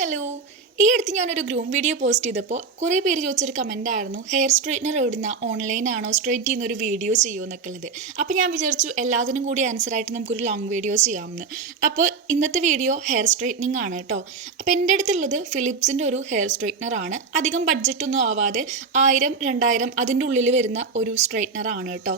hello. ഈ അടുത്ത് ഞാനൊരു ഗ്രൂം വീഡിയോ പോസ്റ്റ് ചെയ്തപ്പോൾ കുറേ പേര് ചോദിച്ചൊരു കമന്റ് ആയിരുന്നു ഹെയർ സ്ട്രൈറ്റ്നർ ഇടുന്ന ഓൺലൈനാണോ സ്ട്രൈറ്റ് ചെയ്യുന്ന ഒരു വീഡിയോ ചെയ്യുമോ എന്നൊക്കെ ഉള്ളത്. അപ്പോൾ ഞാൻ വിചാരിച്ചു എല്ലാത്തിനും കൂടി ആൻസറായിട്ട് നമുക്കൊരു ലോങ് വീഡിയോ ചെയ്യാമെന്ന് അപ്പോൾ ഇന്നത്തെ വീഡിയോ ഹെയർ സ്ട്രൈറ്റനിങ് ആണ് കേട്ടോ അപ്പോൾ എന്റെ അടുത്തുള്ളത് ഫിലിപ്സിന്റെ ഒരു ഹെയർ സ്ട്രൈറ്റ്നർ ആണ്. അധികം ബഡ്ജറ്റൊന്നും ആവാതെ ആയിരം രണ്ടായിരം അതിന്റെ ഉള്ളിൽ വരുന്ന ഒരു സ്ട്രൈറ്റ്നർ ആണ് കേട്ടോ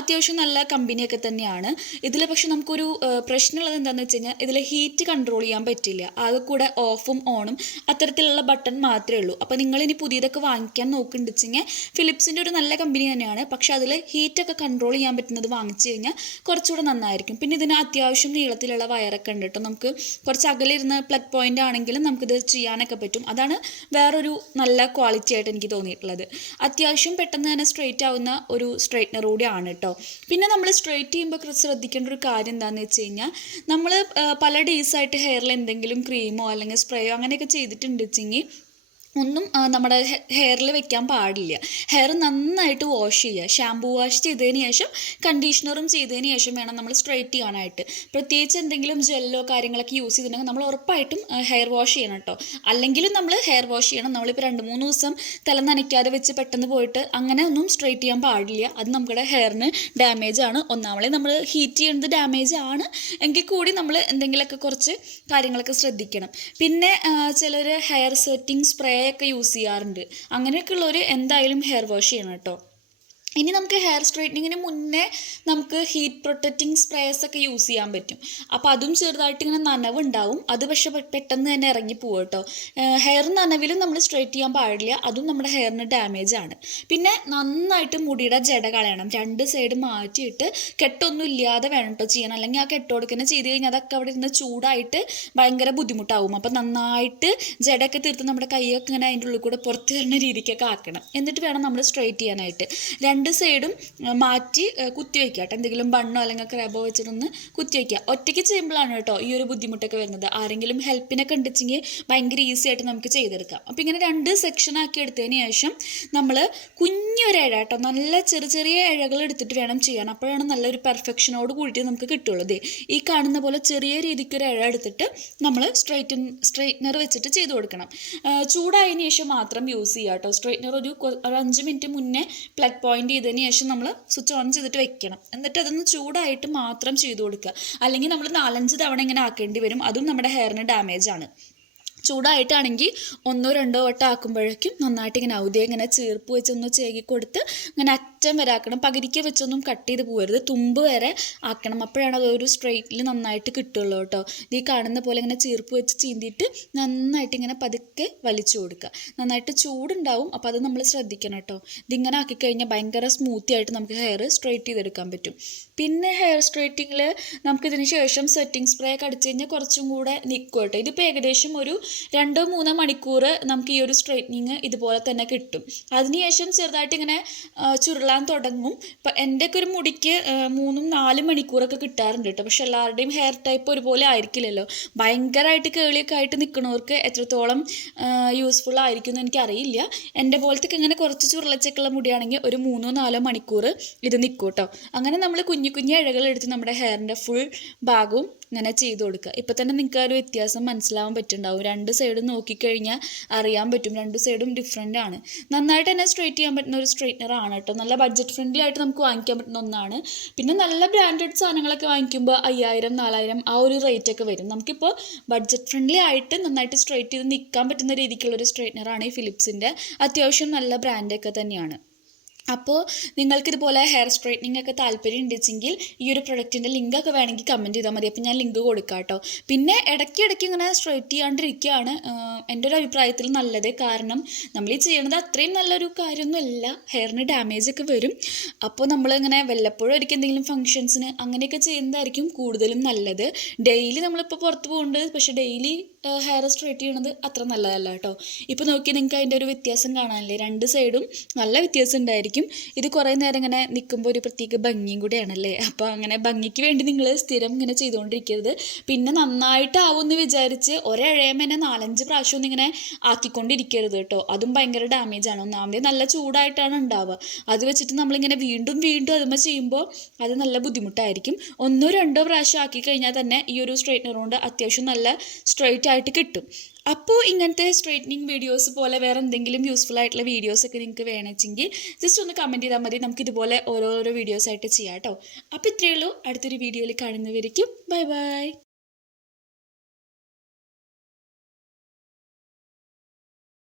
അത്യാവശ്യം നല്ല കമ്പനിയൊക്കെ തന്നെയാണ്. ഇതിൽ പക്ഷെ നമുക്കൊരു പ്രശ്നമുള്ളത് എന്താണെന്ന് വെച്ച് കഴിഞ്ഞാൽ ഇതിൽ ഹീറ്റ് കൺട്രോൾ ചെയ്യാൻ പറ്റില്ല. അത് കൂടെ ഓഫും ഓണും അത്തരത്തിലുള്ള ബട്ടൺ മാത്രമേ ഉള്ളൂ. അപ്പോൾ നിങ്ങൾ ഇനി പുതിയതൊക്കെ വാങ്ങിക്കാൻ നോക്കുന്നുണ്ടെച്ചെങ്കിൽ ഫിലിപ്സിന്റെ ഒരു നല്ല കമ്പനി തന്നെയാണ്. പക്ഷേ അതിൽ ഹീറ്റൊക്കെ കൺട്രോൾ ചെയ്യാൻ പറ്റുന്നത് വാങ്ങിച്ചു കഴിഞ്ഞാൽ കുറച്ചുകൂടെ നന്നായിരിക്കും. പിന്നെ ഇതിന് അത്യാവശ്യം നീളത്തിലുള്ള വയറൊക്കെ ഉണ്ട് കേട്ടോ. നമുക്ക് കുറച്ച് അകലിരുന്ന പ്ലഗ് പോയിന്റ് ആണെങ്കിലും നമുക്കിത് ചെയ്യാനൊക്കെ പറ്റും. അതാണ് വേറൊരു നല്ല ക്വാളിറ്റി ആയിട്ട് എനിക്ക് തോന്നിയിട്ടുള്ളത്. അത്യാവശ്യം പെട്ടെന്ന് തന്നെ സ്ട്രെയിറ്റ് ആവുന്ന ഒരു സ്ട്രെയിറ്റ്നർ കൂടിയാണ് കേട്ടോ. പിന്നെ നമ്മൾ സ്ട്രെയിറ്റ് ചെയ്യുമ്പോൾ ശ്രദ്ധിക്കേണ്ട ഒരു കാര്യം എന്താണെന്ന് വെച്ച് കഴിഞ്ഞാൽ നമ്മൾ പല ഡേയ്സായിട്ട് ഹെയറിൽ എന്തെങ്കിലും ക്രീമോ അല്ലെങ്കിൽ സ്പ്രേയോ അങ്ങനെയൊക്കെ ചെയ്തിട്ടുണ്ട് വെച്ചെങ്കിൽ ഒന്നും നമ്മുടെ ഹെയറിൽ വെക്കാൻ പാടില്ല. ഹെയർ നന്നായിട്ട് വാഷ് ചെയ്യുക. ഷാമ്പൂ വാഷ് ചെയ്തതിന് ശേഷം കണ്ടീഷണറും ചെയ്തതിന് ശേഷം വേണം നമ്മൾ സ്ട്രൈറ്റ് ചെയ്യാനായിട്ട്. പ്രത്യേകിച്ച് എന്തെങ്കിലും ജെല്ലോ കാര്യങ്ങളൊക്കെ യൂസ് ചെയ്തിട്ടുണ്ടെങ്കിൽ നമ്മൾ ഉറപ്പായിട്ടും ഹെയർ വാഷ് ചെയ്യണം കേട്ടോ അല്ലെങ്കിലും നമ്മൾ ഹെയർ വാഷ് ചെയ്യണം. നമ്മളിപ്പോൾ രണ്ട് മൂന്ന് ദിവസം തല നനയ്ക്കാതെ വെച്ച് പെട്ടെന്ന് പോയിട്ട് അങ്ങനെ ഒന്നും സ്ട്രൈറ്റ് ചെയ്യാൻ പാടില്ല. അത് നമ്മുടെ ഹെയറിന് ഡാമേജ് ആണ്. ഒന്നാമത് നമ്മൾ ഹീറ്റ് ചെയ്യുന്നത് ഡാമേജ് ആണ്. എങ്കിൽ കൂടി നമ്മൾ എന്തെങ്കിലുമൊക്കെ കുറച്ച് കാര്യങ്ങളൊക്കെ ശ്രദ്ധിക്കണം. പിന്നെ ചിലർ ഹെയർ സെറ്റിംഗ് സ്പ്രേ ഒക്കെ യൂസ് ചെയ്യാറുണ്ട്. അങ്ങനെയൊക്കെ ഉള്ളവർ എന്തായാലും ഹെയർ വാഷ് ചെയ്യണം കേട്ടോ. ഇനി നമുക്ക് ഹെയർ സ്ട്രൈറ്റനിങ്ങിന് മുന്നേ നമുക്ക് ഹീറ്റ് പ്രൊട്ടക്റ്റിംഗ് സ്പ്രേസ് ഒക്കെ യൂസ് ചെയ്യാൻ പറ്റും. അപ്പോൾ അതും ചെറുതായിട്ട് ഇങ്ങനെ നനവുണ്ടാവും. അത് പക്ഷെ പെട്ടെന്ന് തന്നെ ഇറങ്ങി പോകും കേട്ടോ. ഹെയർ നനവിലും നമ്മൾ സ്ട്രൈറ്റ് ചെയ്യാൻ പാടില്ല. അതും നമ്മുടെ ഹെയറിന് ഡാമേജ് ആണ്. പിന്നെ നന്നായിട്ട് മുടിയുടെ ജട കളയണം. രണ്ട് സൈഡ് മാറ്റിയിട്ട് കെട്ടൊന്നും ഇല്ലാതെ വേണം കേട്ടോ ചെയ്യണം അല്ലെങ്കിൽ ആ കെട്ടോടുക്കന്നെ ചെയ്ത് കഴിഞ്ഞാൽ അതൊക്കെ അവിടെ ഇരുന്ന് ചൂടായിട്ട് ഭയങ്കര ബുദ്ധിമുട്ടാവും. അപ്പം നന്നായിട്ട് ജടയൊക്കെ തീർത്ത് നമ്മുടെ കൈയൊക്കെ ഇങ്ങനെ അതിന്റെ ഉള്ളിൽ കൂടെ പുറത്ത് വരുന്ന രീതിക്കൊക്കെ ആക്കണം. എന്നിട്ട് വേണം നമ്മൾ സ്ട്രൈറ്റ് ചെയ്യാനായിട്ട്. രണ്ട് സൈഡും മാറ്റി കുത്തി വയ്ക്കുക കേട്ടോ. എന്തെങ്കിലും ബണ്ണോ അല്ലെങ്കിൽ ക്രാബോ വെച്ചിട്ടൊന്ന് കുത്തി വയ്ക്കുക ഒറ്റയ്ക്ക് ചെയ്യുമ്പോഴാണ് കേട്ടോ ഈ ഒരു ബുദ്ധിമുട്ടൊക്കെ വരുന്നത്. ആരെങ്കിലും ഹെൽപ്പിനൊക്കെ ഉണ്ടെച്ചെങ്കിൽ ഭയങ്കര ഈസി ആയിട്ട് നമുക്ക് ചെയ്തെടുക്കാം. അപ്പോൾ ഇങ്ങനെ രണ്ട് സെക്ഷൻ ആക്കി എടുത്തതിന് ശേഷം നമ്മൾ കുഞ്ഞൊരു ഇഴ കേട്ടോ നല്ല ചെറിയ ചെറിയ ഇഴകൾ എടുത്തിട്ട് വേണം ചെയ്യാൻ. അപ്പോഴാണ് നല്ലൊരു പെർഫെക്ഷനോട് കൂടിയിട്ട് നമുക്ക് കിട്ടുള്ളൂ. ദേ ഈ കാണുന്ന പോലെ ചെറിയ രീതിക്ക് ഒരു ഇഴ എടുത്തിട്ട് നമ്മൾ സ്ട്രൈറ്റൻ സ്ട്രൈറ്റ്നർ വെച്ചിട്ട് ചെയ്ത് കൊടുക്കണം. ചൂടായതിനു ശേഷം മാത്രം യൂസ് ചെയ്യുക കേട്ടോ. സ്ട്രൈറ്റ്നർ ഒരു ഒരു അഞ്ച് മിനിറ്റ് മുന്നേ പ്ലഗ് പോയിന്റ് ചെയ്തതിന് ശേഷം നമ്മൾ സ്വിച്ച് ഓൺ ചെയ്തിട്ട് വെക്കണം. എന്നിട്ട് അതൊന്ന് ചൂടായിട്ട് മാത്രം ചെയ്തു കൊടുക്കുക. അല്ലെങ്കിൽ നമ്മൾ നാലഞ്ച് തവണ ഇങ്ങനെ ആക്കേണ്ടി വരും. അതും നമ്മുടെ ഹെയറിന് ഡാമേജ് ആണ്. ചൂടായിട്ടാണെങ്കിൽ ഒന്നോ രണ്ടോ വട്ടം ആക്കുമ്പോഴേക്കും നന്നായിട്ട് ഇങ്ങനെ ഔതി ഇങ്ങനെ ചീർപ്പ് വെച്ചൊന്ന് ചേകി കൊടുത്ത് ഇങ്ങനെ അറ്റം വരെ ആക്കണം. പകുതിക്ക് വെച്ചൊന്നും കട്ട് ചെയ്ത് പോകരുത് തുമ്പ് വരെ ആക്കണം. അപ്പോഴാണ് അത് ഒരു സ്ട്രെയിറ്റിൽ നന്നായിട്ട് കിട്ടുള്ളൂ കേട്ടോ. ഈ കാണുന്ന പോലെ ഇങ്ങനെ ചീർപ്പ് വെച്ച് ചീന്തിയിട്ട് നന്നായിട്ട് ഇങ്ങനെ പതുക്കെ വലിച്ചു കൊടുക്കുക. നന്നായിട്ട് ചൂടുണ്ടാവും. അപ്പോൾ അത് നമ്മൾ ശ്രദ്ധിക്കണം കേട്ടോ. ഇതിങ്ങനെ ആക്കി കഴിഞ്ഞാൽ ഭയങ്കര സ്മൂത്തി ആയിട്ട് നമുക്ക് ഹെയർ സ്ട്രെയിറ്റ് ചെയ്തെടുക്കാൻ പറ്റും. പിന്നെ ഹെയർ സ്ട്രെയിറ്റിങ്ങിൽ നമുക്കിതിന് ശേഷം സെറ്റിംഗ് സ്പ്രേ ഒക്കെ അടിച്ചു കഴിഞ്ഞാൽ കുറച്ചും കൂടെ നിൽക്കും കേട്ടോ. ഇതിപ്പോൾ ഏകദേശം ഒരു രണ്ടോ മൂന്നോ മണിക്കൂർ നമുക്ക് ഈ ഒരു സ്ട്രൈറ്റനിങ് ഇതുപോലെ തന്നെ കിട്ടും. അതിനുശേഷം ചെറുതായിട്ട് ഇങ്ങനെ ചുരുളാൻ തുടങ്ങും. ഇപ്പം എന്റെയൊക്കെ ഒരു മുടിക്ക് മൂന്നും നാലും മണിക്കൂറൊക്കെ കിട്ടാറുണ്ട് കേട്ടോ. പക്ഷെ എല്ലാവരുടെയും ഹെയർ ടൈപ്പ് ഒരുപോലെ ആയിരിക്കില്ലല്ലോ. ഭയങ്കരമായിട്ട് കേളിയൊക്കെ ആയിട്ട് നിൽക്കുന്നവർക്ക് എത്രത്തോളം യൂസ്ഫുൾ ആയിരിക്കും എന്ന് എനിക്കറിയില്ല. എന്റെ പോലത്തെ ഇങ്ങനെ കുറച്ച് ചുരുളച്ചൊക്കെയുള്ള മുടിയാണെങ്കിൽ ഒരു മൂന്നോ നാലോ മണിക്കൂർ ഇത് നിൽക്കും കേട്ടോ. അങ്ങനെ നമ്മൾ കുഞ്ഞു കുഞ്ഞു ഇഴകൾ എടുത്ത് നമ്മുടെ ഹെയറിന്റെ ഫുൾ ഭാഗവും ഇങ്ങനെ ചെയ്ത് കൊടുക്കുക. ഇപ്പം തന്നെ നിങ്ങൾക്ക് ആ ഒരു വ്യത്യാസം മനസ്സിലാവാൻ പറ്റുന്നുണ്ടാവും. രണ്ട് സൈഡും നോക്കിക്കഴിഞ്ഞാൽ അറിയാൻ പറ്റും. രണ്ട് സൈഡും ഡിഫറെന്റ് ആണ്. നന്നായിട്ട് തന്നെ സ്ട്രൈറ്റ് ചെയ്യാൻ പറ്റുന്ന ഒരു സ്ട്രൈറ്റ്നർ ആണ് കേട്ടോ. നല്ല ബഡ്ജറ്റ് ഫ്രണ്ട്ലി ആയിട്ട് നമുക്ക് വാങ്ങിക്കാൻ പറ്റുന്ന ഒന്നാണ്. പിന്നെ നല്ല ബ്രാൻഡഡ് സാധനങ്ങളൊക്കെ വാങ്ങിക്കുമ്പോൾ അയ്യായിരം നാലായിരം ആ ഒരു റേറ്റ് ഒക്കെ വരും. നമുക്കിപ്പോൾ ബഡ്ജറ്റ് ഫ്രണ്ട്ലി ആയിട്ട് നന്നായിട്ട് സ്ട്രൈറ്റ് ചെയ്ത് നിൽക്കാൻ പറ്റുന്ന രീതിക്കുള്ള ഒരു സ്ട്രൈറ്റ്നറാണ് ഈ ഫിലിപ്സിന്റെ അത്യാവശ്യം നല്ല ബ്രാൻഡൊക്കെ തന്നെയാണ്. അപ്പോൾ നിങ്ങൾക്കിതുപോലെ ഹെയർ സ്ട്രൈറ്റനിങ് ഒക്കെ താല്പര്യം ഉണ്ടെച്ചെങ്കിൽ ഈ ഒരു പ്രൊഡക്റ്റിന്റെ ലിങ്ക് ഒക്കെ വേണമെങ്കിൽ കമന്റ് ചെയ്താൽ മതി. അപ്പോൾ ഞാൻ ലിങ്ക് കൊടുക്കാം കേട്ടോ പിന്നെ ഇടയ്ക്ക് ഇടയ്ക്ക് ഇങ്ങനെ സ്ട്രൈറ്റ് ചെയ്യാണ്ടിരിക്കുകയാണ്. എന്റെ ഒരു അഭിപ്രായത്തിൽ നല്ലത്. കാരണം നമ്മൾ ഈ ചെയ്യണത് അത്രയും നല്ലൊരു കാര്യമൊന്നുമല്ല. ഹെയറിന് ഡാമേജ് ഒക്കെ വരും. അപ്പോൾ നമ്മളിങ്ങനെ വല്ലപ്പോഴും ഒരിക്കൽ എന്തെങ്കിലും ഫങ്ഷൻസിന് അങ്ങനെയൊക്കെ ചെയ്യുന്നതായിരിക്കും കൂടുതലും നല്ലത്. ഡെയിലി നമ്മളിപ്പോൾ പുറത്ത് പോകുന്നുണ്ട് പക്ഷേ ഡെയിലി ഹെയർ സ്ട്രൈറ്റ് ചെയ്യണത് അത്ര നല്ലതല്ല കേട്ടോ. ഇപ്പോൾ നോക്കി നിങ്ങൾക്ക് അതിന്റെ ഒരു വ്യത്യാസം കാണാനില്ലേ? രണ്ട് സൈഡും നല്ല വ്യത്യാസം ഉണ്ടായിരിക്കും. ഇത് കുറേ നേരം ഇങ്ങനെ നിൽക്കുമ്പോൾ ഒരു പ്രത്യേക ഭംഗിയും കൂടിയാണല്ലേ? അപ്പോൾ അങ്ങനെ ഭംഗിക്ക് വേണ്ടി നിങ്ങൾ സ്ഥിരം ഇങ്ങനെ ചെയ്തുകൊണ്ടിരിക്കരുത്. പിന്നെ നന്നായിട്ടാവും എന്ന് വിചാരിച്ച് ഒരഴയമേനെ നാലഞ്ച് പ്രാവശ്യം ഒന്നും ഇങ്ങനെ ആക്കിക്കൊണ്ടിരിക്കരുത് കേട്ടോ. അതും ഭയങ്കര ഡാമേജ് ആണ്. ഒന്നാമതേ നല്ല ചൂടായിട്ടാണ് ഉണ്ടാവുക. അത് വെച്ചിട്ട് നമ്മളിങ്ങനെ വീണ്ടും വീണ്ടും അതുമ്പോൾ ചെയ്യുമ്പോൾ അത് നല്ല ബുദ്ധിമുട്ടായിരിക്കും. ഒന്നോ രണ്ടോ പ്രാവശ്യം ആക്കി കഴിഞ്ഞാൽ തന്നെ ഈ ഒരു സ്ട്രൈറ്റ്നർ കൊണ്ട് അത്യാവശ്യം നല്ല സ്ട്രൈറ്റ് ആയിട്ട് കിട്ടും. അപ്പോൾ ഇങ്ങനത്തെ സ്ട്രെയിറ്റനിങ് വീഡിയോസ് പോലെ വേറെ എന്തെങ്കിലും യൂസ്ഫുൾ ആയിട്ടുള്ള വീഡിയോസ് ഒക്കെ നിങ്ങൾക്ക് വേണമെങ്കിൽ ജസ്റ്റ് ഒന്ന് കമന്റ് ചെയ്താൽ മതി. നമുക്ക് ഇതുപോലെ ഓരോരോ വീഡിയോസ് ആയിട്ട് ചെയ്യാം കേട്ടോ അപ്പോൾ ഇത്രയേ ഉള്ളൂ. അടുത്തൊരു വീഡിയോയിൽ കാണുന്നവരിക്കും. Bye bye